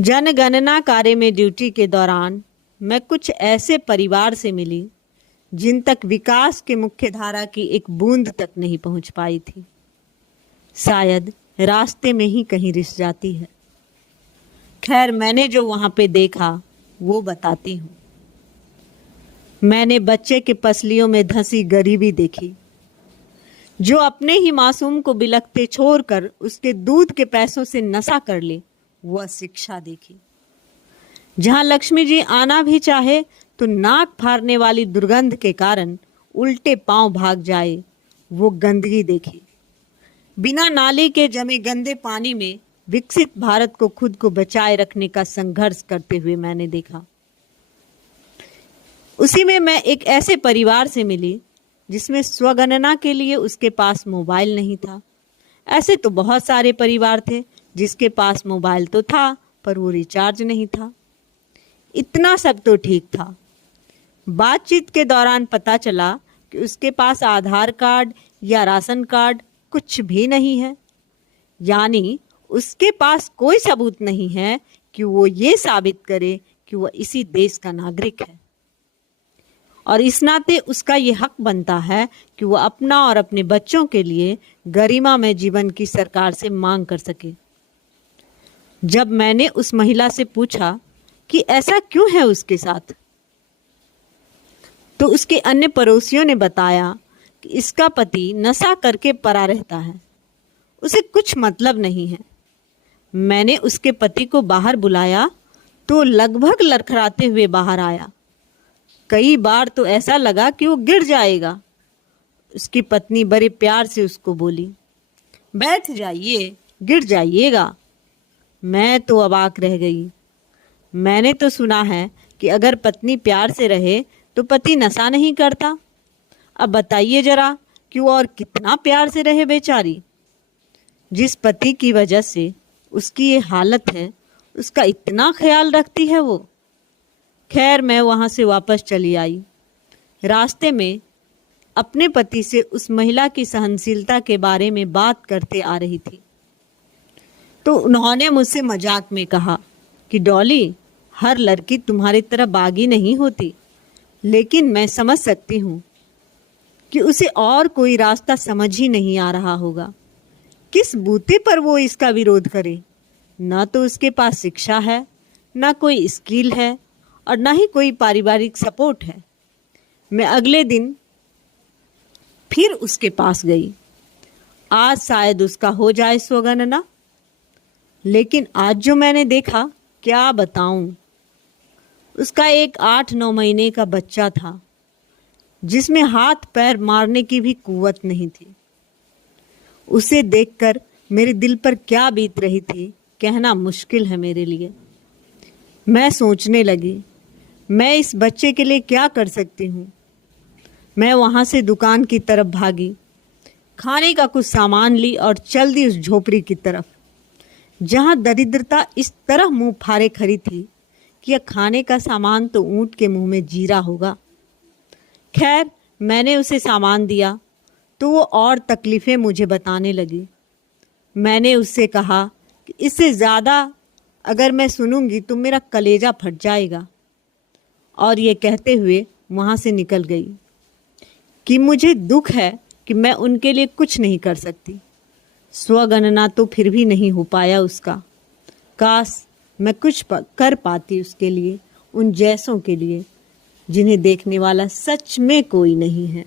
जनगणना कार्य में ड्यूटी के दौरान मैं कुछ ऐसे परिवार से मिली जिन तक विकास के मुख्य धारा की एक बूंद तक नहीं पहुंच पाई थी। शायद रास्ते में ही कहीं रिस जाती है। खैर, मैंने जो वहां पे देखा वो बताती हूँ। मैंने बच्चे के पसलियों में धंसी गरीबी देखी, जो अपने ही मासूम को बिलखते छोड़कर उसके दूध के पैसों से नशा कर ले, वह शिक्षा देखी। जहां लक्ष्मी जी आना भी चाहे तो नाक फाड़ने वाली दुर्गंध के कारण उल्टे पांव भाग जाए, वो गंदगी देखी। बिना नाली के जमे गंदे पानी में विकसित भारत को खुद को बचाए रखने का संघर्ष करते हुए मैंने देखा। उसी में मैं एक ऐसे परिवार से मिली जिसमें स्वगणना के लिए उसके पास मोबाइल नहीं था। ऐसे तो बहुत सारे परिवार थे जिसके पास मोबाइल तो था पर वो रिचार्ज नहीं था। इतना सब तो ठीक था। बातचीत के दौरान पता चला कि उसके पास आधार कार्ड या राशन कार्ड कुछ भी नहीं है, यानी उसके पास कोई सबूत नहीं है कि वो ये साबित करे कि वह इसी देश का नागरिक है, और इस नाते उसका ये हक बनता है कि वह अपना और अपने बच्चों के लिए गरिमामय जीवन की सरकार से मांग कर सके। जब मैंने उस महिला से पूछा कि ऐसा क्यों है उसके साथ, तो उसके अन्य पड़ोसियों ने बताया कि इसका पति नशा करके पड़ा रहता है, उसे कुछ मतलब नहीं है। मैंने उसके पति को बाहर बुलाया तो लगभग लड़खड़ाते हुए बाहर आया। कई बार तो ऐसा लगा कि वो गिर जाएगा। उसकी पत्नी बड़े प्यार से उसको बोली, बैठ जाइए, गिर जाइएगा। मैं तो अवाक रह गई। मैंने तो सुना है कि अगर पत्नी प्यार से रहे तो पति नशा नहीं करता। अब बताइए जरा कि वो और कितना प्यार से रहे बेचारी। जिस पति की वजह से उसकी ये हालत है, उसका इतना ख्याल रखती है वो। खैर, मैं वहाँ से वापस चली आई। रास्ते में अपने पति से उस महिला की सहनशीलता के बारे में बात करते आ रही थी, तो उन्होंने मुझसे मजाक में कहा कि डॉली, हर लड़की तुम्हारी तरह बागी नहीं होती, लेकिन मैं समझ सकती हूँ कि उसे और कोई रास्ता समझ ही नहीं आ रहा होगा। किस बूते पर वो इसका विरोध करे। ना तो उसके पास शिक्षा है, ना कोई स्किल है, और ना ही कोई पारिवारिक सपोर्ट है। मैं अगले दिन फिर उसके पास गई। आज शायद उसका हो जाए स्वगणना, लेकिन आज जो मैंने देखा क्या बताऊं। उसका एक 8-9 महीने का बच्चा था जिसमें हाथ पैर मारने की भी कुव्वत नहीं थी। उसे देखकर मेरे दिल पर क्या बीत रही थी कहना मुश्किल है मेरे लिए। मैं सोचने लगी, मैं इस बच्चे के लिए क्या कर सकती हूँ। मैं वहाँ से दुकान की तरफ भागी, खाने का कुछ सामान ली और चल दी उस झोपड़ी की तरफ, जहाँ दरिद्रता इस तरह मुंह फाड़े खड़ी थी कि यह खाने का सामान तो ऊंट के मुंह में जीरा होगा। खैर, मैंने उसे सामान दिया तो वो और तकलीफ़ें मुझे बताने लगी। मैंने उससे कहा कि इससे ज़्यादा अगर मैं सुनूंगी तो मेरा कलेजा फट जाएगा, और ये कहते हुए वहाँ से निकल गई कि मुझे दुख है कि मैं उनके लिए कुछ नहीं कर सकती। स्वगणना तो फिर भी नहीं हो पाया उसका। काश मैं कुछ कर पाती उसके लिए, उन जैसों के लिए जिन्हें देखने वाला सच में कोई नहीं है।